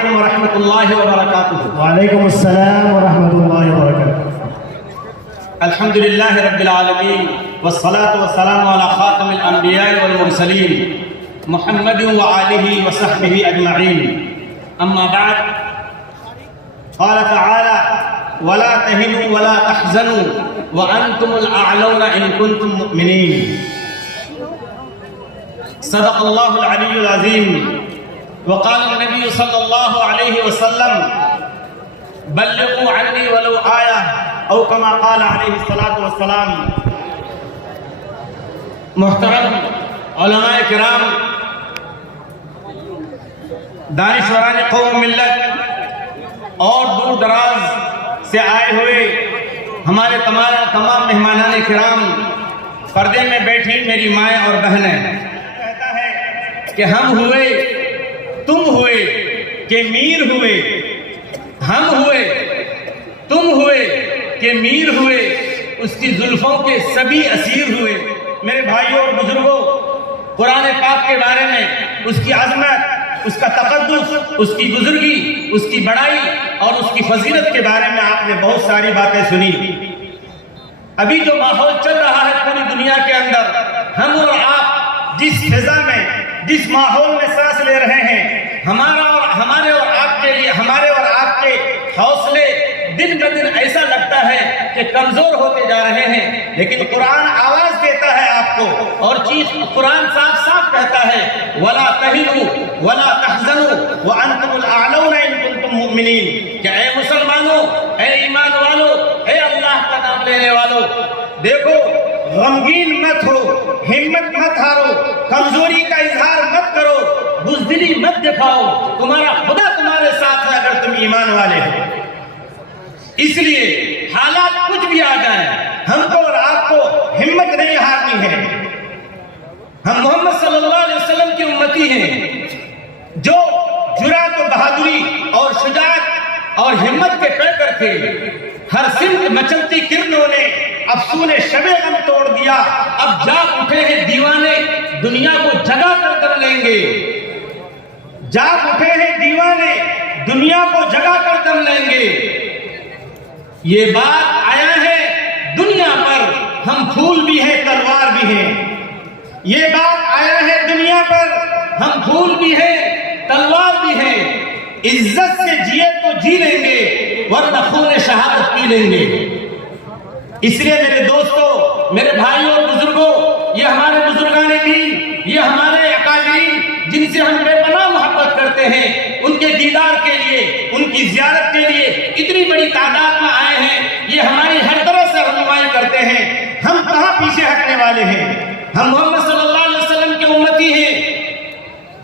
علیکم ورحمۃ اللہ وبرکاتہ۔ وعلیکم السلام ورحمۃ اللہ وبرکاتہ۔ الحمد للہ رب العالمین والصلاة والسلام علی خاتم الانبیاء والمرسلین محمد وآلہ وصحبہ اجمعین، اما بعد، قال تعالی ولا تهنوا ولا تحزنوا وانتم الاعلون ان كنتم مؤمنین۔ صدق اللہ العلی العظیم۔ وقال النبی صلی اللہ علیہ وسلم بلغوا عنی ولو آیہ او کما قال علیہ الصلاۃ والسلام۔ محترم علماء کرام، دانشوران قوم ملت اور دور دراز سے آئے ہوئے ہمارے تمام مہمانان کرام، پردے میں بیٹھی میری مائیں اور بہنیں، کہتا ہے کہ ہم ہوئے، تم ہوئے کہ میر ہوئے، ہم ہوئے، تم ہوئے کہ میر ہوئے، اس کی زلفوں کے سبھی اسیر ہوئے۔ میرے بھائیوں اور بزرگوں، قرآن پاک کے بارے میں اس کی عظمت، اس کا تقدس، اس کی بزرگی، اس کی بڑائی اور اس کی فضیلت کے بارے میں آپ نے بہت ساری باتیں سنی۔ ابھی جو ماحول چل رہا ہے پوری دنیا کے اندر، ہم اور آپ جس فضا میں، جس ماحول میں سانس لے رہے ہیں، ہمارے اور آپ کے لیے، ہمارے اور آپ کے حوصلے دن بہ دن ایسا لگتا ہے کہ کمزور ہوتے جا رہے ہیں، لیکن قرآن آواز دیتا ہے آپ کو، اور قرآن صاف صاف کہتا ہے وَلَا تَهِنُوا وَلَا تَحْزَنُوا وَأَنْتُمُ الْأَعْلَوْنَ إِن كُنتُم مُؤْمِنِينَ، کہ اے مسلمانوں، اے ایمان والو، اے اللہ کا نام لینے والو، دیکھو غمگین مت ہو، ہمت مت ہارو، کمزوری کا اظہار مت کرو، بزدلی مت دکھاؤ، تمہارا خدا تمہارے ساتھ ہے اگر تم ایمان والے ہو۔ اس لیے حالات کچھ بھی آ جائیں، ہم کو اور آپ کو ہمت نہیں ہارنی ہے۔ ہم محمد صلی اللہ علیہ وسلم کی امتی ہیں جو جرأت و بہادری اور شجاعت اور ہمت کے پیکر تھے۔ ہر سمت مچلتی کرنوں نے افسون شب غم توڑ دیا، اب جاگ اٹھے ہیں دیوانے، دنیا کو جگا کر دم لیں گے۔ جاگ اٹھے ہیں دیوانے، دنیا کو جگا کر دم لیں گے۔ یہ بات آیا ہے دنیا پر، ہم پھول بھی ہیں تلوار بھی ہیں۔ یہ بات آیا ہے دنیا پر، ہم پھول بھی ہیں تلوار بھی ہیں۔ عزت سے جیے تو جی لیں گے، ورنہ خون شہادت پی لیں گے۔ اس لیے میرے دوستوں، میرے بھائیوں اور بزرگوں، یہ ہمارے بزرگان دین، یہ ہمارے اکابرین جن سے ہم بے پناہ محبت کرتے ہیں، ان کے دیدار کے لیے، ان کی زیارت کے لیے اتنی بڑی تعداد میں آئے ہیں، یہ ہماری ہر طرح سے رہنمائی کرتے ہیں۔ ہم کہاں پیچھے ہٹنے والے ہیں؟ ہم محمد صلی اللہ علیہ وسلم کے امتی ہیں۔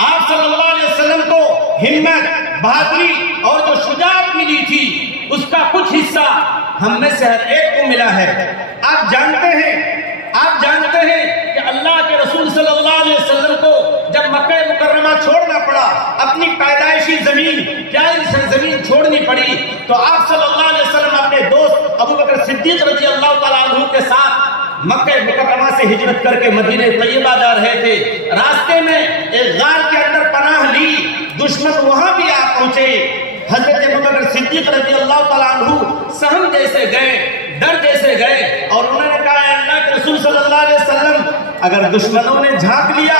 آپ صلی اللہ علیہ وسلم کو ہمت، بہادری اور جو شجاعت ملی تھی، اس کا کچھ حصہ ہم میں سے ہر ایک کو ملا ہے۔ آپ جانتے ہیں کہ اللہ کے رسول صلی اللہ علیہ وسلم کو جب مکہ مکرمہ چھوڑنا پڑا، اپنی پیدائشی زمین، پیاری سرزمین چھوڑنی پڑی، تو آپ صلی اللہ علیہ وسلم اپنے دوست ابو بکر صدیق رضی اللہ تعالیٰ عنہ کے ساتھ مکہ مکرمہ سے ہجرت کر کے مدینہ طیبہ جا رہے تھے۔ راستے میں ایک غار کے اندر پناہ لی، دشمن وہاں بھی آ پہنچے۔ حضرت ابو بکر صدیق رضی اللہ تعالیٰ عنہ سہم جیسے گئے، ڈر جیسے گئے، اور انہوں نے کہا اے اللہ کے رسول صلی اللہ علیہ وسلم، اگر دشمنوں نے جھانک لیا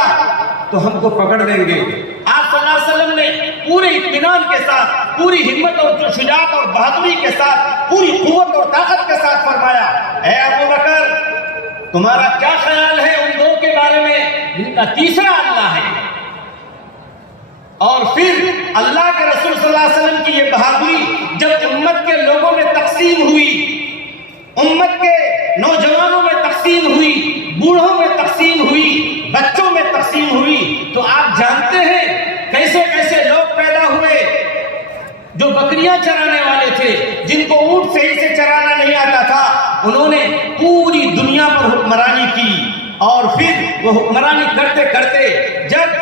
تو ہم کو پکڑ دیں گے۔ آپ صلی اللہ علیہ وسلم نے پورے اطمینان کے ساتھ، پوری ہمت اور شجاعت اور بہادری کے ساتھ، پوری قوت اور طاقت کے ساتھ فرمایا اے ابو بکر، تمہارا کیا خیال ہے ان دو کے بارے میں جن کا تیسرا اللہ ہے؟ اور پھر اللہ کے رسول صلی اللہ علیہ وسلم کی یہ بہادری جب امت کے لوگوں میں تقسیم ہوئی، امت کے نوجوانوں میں تقسیم ہوئی، بوڑھوں میں تقسیم ہوئی، بچوں میں تقسیم ہوئی، تو آپ جانتے ہیں کیسے کیسے لوگ پیدا ہوئے جو بکریاں چرانے والے تھے، جن کو اونٹ صحیح سے چرانا نہیں آتا تھا، انہوں نے پوری دنیا پر حکمرانی کی، اور پھر وہ حکمرانی کرتے کرتے جب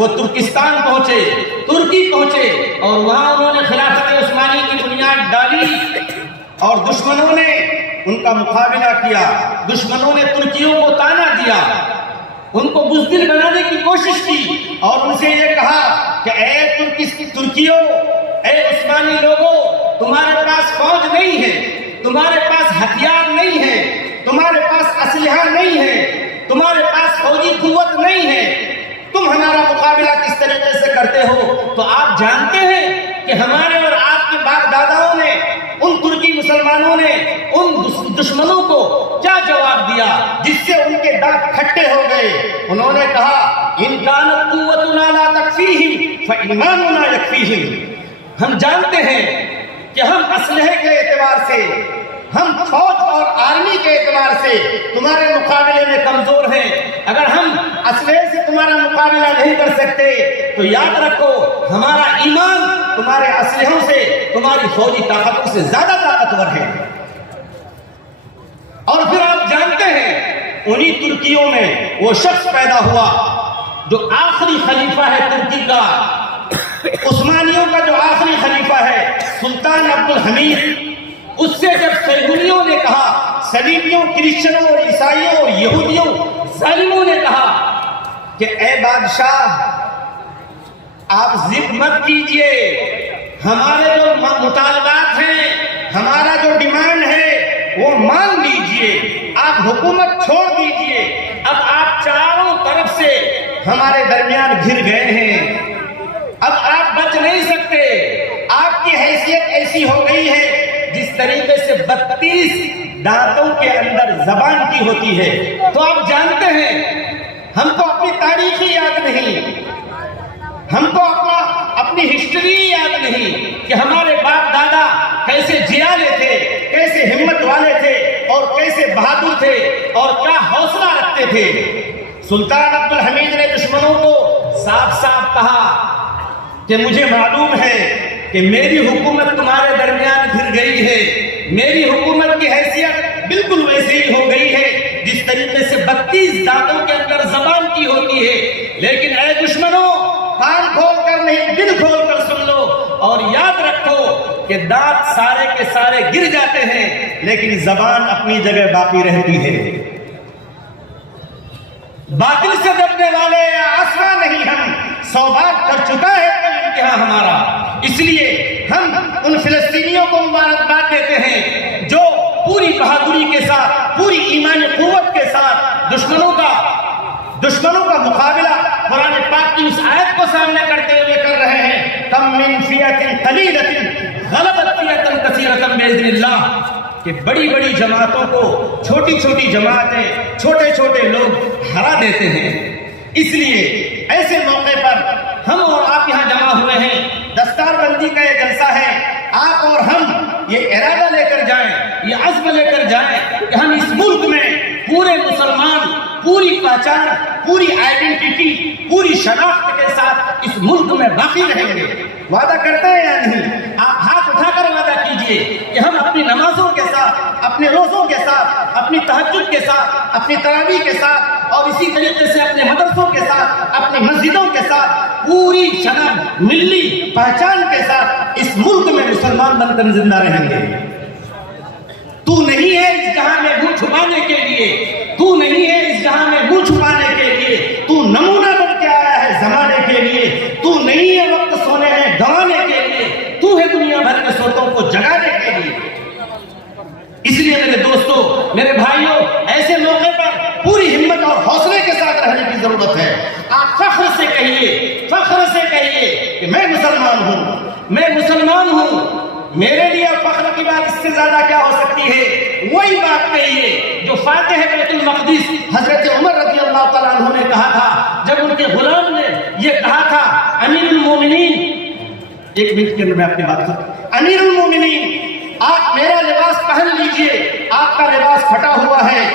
وہ ترکستان پہنچے، ترکی پہنچے، اور وہاں انہوں نے خلافت عثمانی کی بنیاد ڈالی، اور دشمنوں نے ان کا مقابلہ کیا، دشمنوں نے ترکیوں کو طعنہ دیا، ان کو بزدل بنانے کی کوشش کی، اور ان سے یہ کہا کہ اے ترکیوں، تمہارے پاس فوج نہیں ہے، تمہارے پاس ہتھیار نہیں ہے، تمہارے پاس اسلحہ نہیں ہے، تمہارے پاس فوجی قوت نہیں ہے، تم ہمارا مقابلہ کس طریقے سے کرتے ہو؟ تو آپ جانتے ہیں کہ ہمارے اور آپ کے باپ داداؤں نے، ان ترکی مسلمانوں نے ان دشمنوں کو کیا جواب دیا جس سے ان کے دانت کھٹے ہو گئے؟ انہوں نے کہا ان کانت قوتنا لا تکفیہم فایماننا یکفیہم۔ ہم جانتے ہیں کہ ہم اسلحے کے اعتبار سے، ہم فوج اور آرمی کے اعتبار سے تمہارے مقابلے میں کمزور ہیں۔ اگر ہم اسلحے سے تمہارا مقابلہ نہیں کر سکتے تو یاد رکھو ہمارا ایمان تمہارے اسلحوں سے، تمہاری فوجی طاقتوں سے زیادہ طاقتور ہے۔ اور پھر آپ جانتے ہیں انہی ترکیوں میں وہ شخص پیدا ہوا جو آخری خلیفہ ہے ترکی کا، عثمانیوں کا جو آخری خلیفہ ہے سلطان عبد الحمید۔ اس سے جب سیگونیوں نے کہا، صلیبیوں، کرسچنوں اور عیسائیوں اور یہودیوں، ظالموں نے کہا کہ اے بادشاہ آپ ضد مت کیجئے، ہمارے جو مطالبات ہیں، ہمارا جو ڈیمانڈ ہے وہ مان لیجئے، آپ حکومت چھوڑ دیجئے، اب آپ چاروں طرف سے ہمارے درمیان گھر گئے ہیں، اب آپ بچ نہیں سکتے، آپ کی حیثیت ایسی ہو گئی ہے جس طریقے سے 32 دانتوں کے اندر زبان کی ہوتی ہے۔ تو آپ جانتے ہیں ہم کو اپنی تاریخ ہی یاد نہیں، ہم کو اپنی ہسٹری یاد نہیں کہ ہمارے باپ دادا کیسے جیالے تھے، کیسے ہمت والے تھے اور کیسے بہادر تھے اور کیا حوصلہ رکھتے تھے۔ سلطان عبد الحمید نے دشمنوں کو صاف صاف کہا کہ مجھے معلوم ہے کہ میری حکومت تمہارے درمیان گھر گئی ہے، میری حکومت کی حیثیت بالکل ویسے ہی ہو گئی ہے جس طریقے سے 32 دانتوں کے اندر زبان کی ہوتی ہے، لیکن اے دشمنوں کان کھول کر نہیں دل کھول کر سن لو اور یاد رکھو کہ دانت سارے کے سارے گر جاتے ہیں لیکن زبان اپنی جگہ باقی رہتی ہے۔ باطل سے ڈرنے والے یا آسرا نہیں، ہم 100 بار کر چکا ہے امتحان ہمارا، اس لیے ہم ان فلسطینیوں کو مبارکباد دیتے ہیں جو پوری بہادری کے ساتھ، پوری ایمانی قوت کے ساتھ دشمنوں کا مقابلہ قرآن پاک کی اس آیت کو سامنے کرتے ہوئے کر رہے ہیں، کم من فئۃ قلیلۃ غلبت فئۃ کثیرۃ باذن اللہ، کہ بڑی بڑی جماعتوں کو چھوٹی چھوٹی جماعتیں، چھوٹے چھوٹے لوگ ہرا دیتے ہیں۔ اس لیے ایسے موقع پر ہم اور آپ یہاں جمع ہوئے ہیں، دستار بندی کا یہ جلسہ ہے، آپ اور ہم یہ ارادہ لے کر جائیں، یہ عزم لے کر جائیں کہ ہم اس ملک میں پورے مسلمان پوری پہچان، پوری آئیڈینٹی، پوری شناخت کے ساتھ اس ملک میں باقی رہیں گے۔ وعدہ کرتے ہیں یا نہیں؟ آپ ہاتھ اٹھا کر وعدہ کیجئے کہ ہم اپنی نمازوں کے ساتھ، اپنے روزوں کے ساتھ، اپنی تہجد کے ساتھ، اپنی تراویح کے ساتھ اور اسی طریقے سے اپنے مدرسوں کے ساتھ، اپنی مسجدوں کے ساتھ، پوری شناخت، ملی پہچان کے ساتھ اس ملک میں مسلمان بن کر زندہ رہیں گے۔ تو نہیں ہے اس جہاں میں منہ چھپانے کے لیے، تو نہیں ہے اس جہاں میں منہ چھپانے کے لیے، تو نمونہ بن کے آیا ہے زمانے کے لیے، تو نہیں ہے وقت سونے میں گنوانے کے لیے، تو ہے دنیا بھر کے سوتوں کو جگانے کے لیے۔ اس لیے میرے دوستو، میرے بھائیوں، ایسے موقع پر پوری ہمت اور حوصلے کے ساتھ رہنے کی ضرورت ہے۔ آپ فخر سے کہیے کہ میں مسلمان ہوں، میں مسلمان ہوں۔ میرے لیے فخر کی بات اس سے زیادہ کیا ہو سکتی ہے؟ وہی بات کہیے جو فاتح بیت المقدس حضرت عمر رضی اللہ تعالیٰ عنہ نے کہا تھا جب ان کے غلام نے یہ کہا تھا، امیر المومنین، ایک منٹ کے اندر میں آپ کی بات کروں، امیر المومنین آپ میرا لباس پہن لیجئے، آپ کا لباس پھٹا ہوا ہے،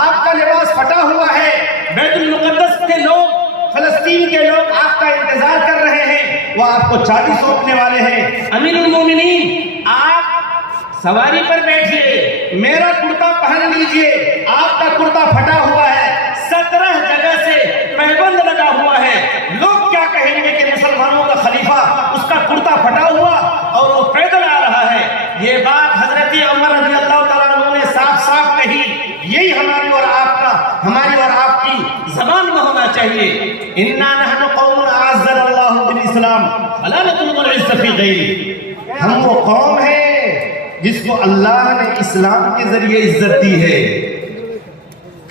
آپ کا لباس پھٹا ہوا ہے، بیت المقدس کے لوگ، فلسطین کے لوگ آپ کا انتظار کر رہے ہیں، وہ آپ کو چابی سونپنے والے ہیں۔ امیر المومنین آپ سواری پر بیٹھیے، میرا کرتا پہن لیجئے، آپ کا کرتا پھٹا ہوا ہے، 17 جگہ سے پیبند لگا ہوا ہے، لوگ کیا کہیں گے کہ مسلمانوں کا خلیفہ، اس کا کرتا پھٹا ہوا اور وہ پیدل آ رہا ہے۔ یہ بات حضرت عمر رضی اللہ تعالیٰ عنہ نے صاف صاف کہی، یہی ہماری اور آپ کی زبان میں ہونا چاہیے۔ اِنَّا نَحْنُ قَوْمٌ أَعَزَّنَا اللَّهُ بِالْإِسْلَامِ وَلَا نَطْلُبُ الْعِزَّ فِي غَيْرِهِ، ہم وہ قوم ہیں جس کو اللہ نے اسلام کے ذریعے عزت دی ہے.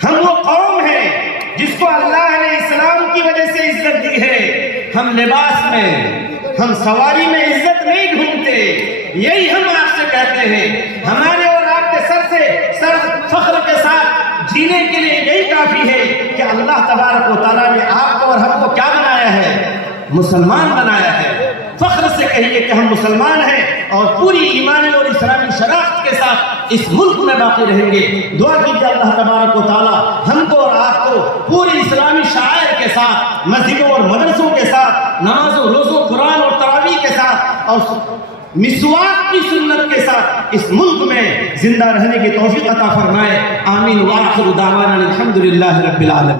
ہم وہ قوم ہیں جس کو اللہ نے اسلام کی وجہ سے عزت دی ہے. ہم لباس میں، ہم سواری میں عزت نہیں ڈھونڈتے. یہی ہم آپ سے کہتے ہیں. ہمارے اور آپ کے سر فخر کے ساتھ جینے کے لیے یہی کافی ہے کہ اللہ تبارک و تعالیٰ نے آپ کو اور ہم کو کیا بنایا ہے؟ مسلمان بنایا ہے. فخر سے کہیے کہ ہم مسلمان ہیں اور پوری ایمانی اور اسلامی شناخت کے ساتھ اس ملک میں باقی رہیں گے. دعا کیجیے اللہ تبارک و تعالیٰ ہم کو اور آپ کو پوری اسلامی شعائر کے ساتھ، مسجدوں اور مدرسوں کے ساتھ، نمازوں، روزوں، قرآن اور تراویح کے ساتھ اور مسواک کی سنت کے ساتھ اس ملک میں زندہ رہنے کی توفیق عطا فرمائے. آمین. وآخر دعوانا الحمدللہ رب العالمین.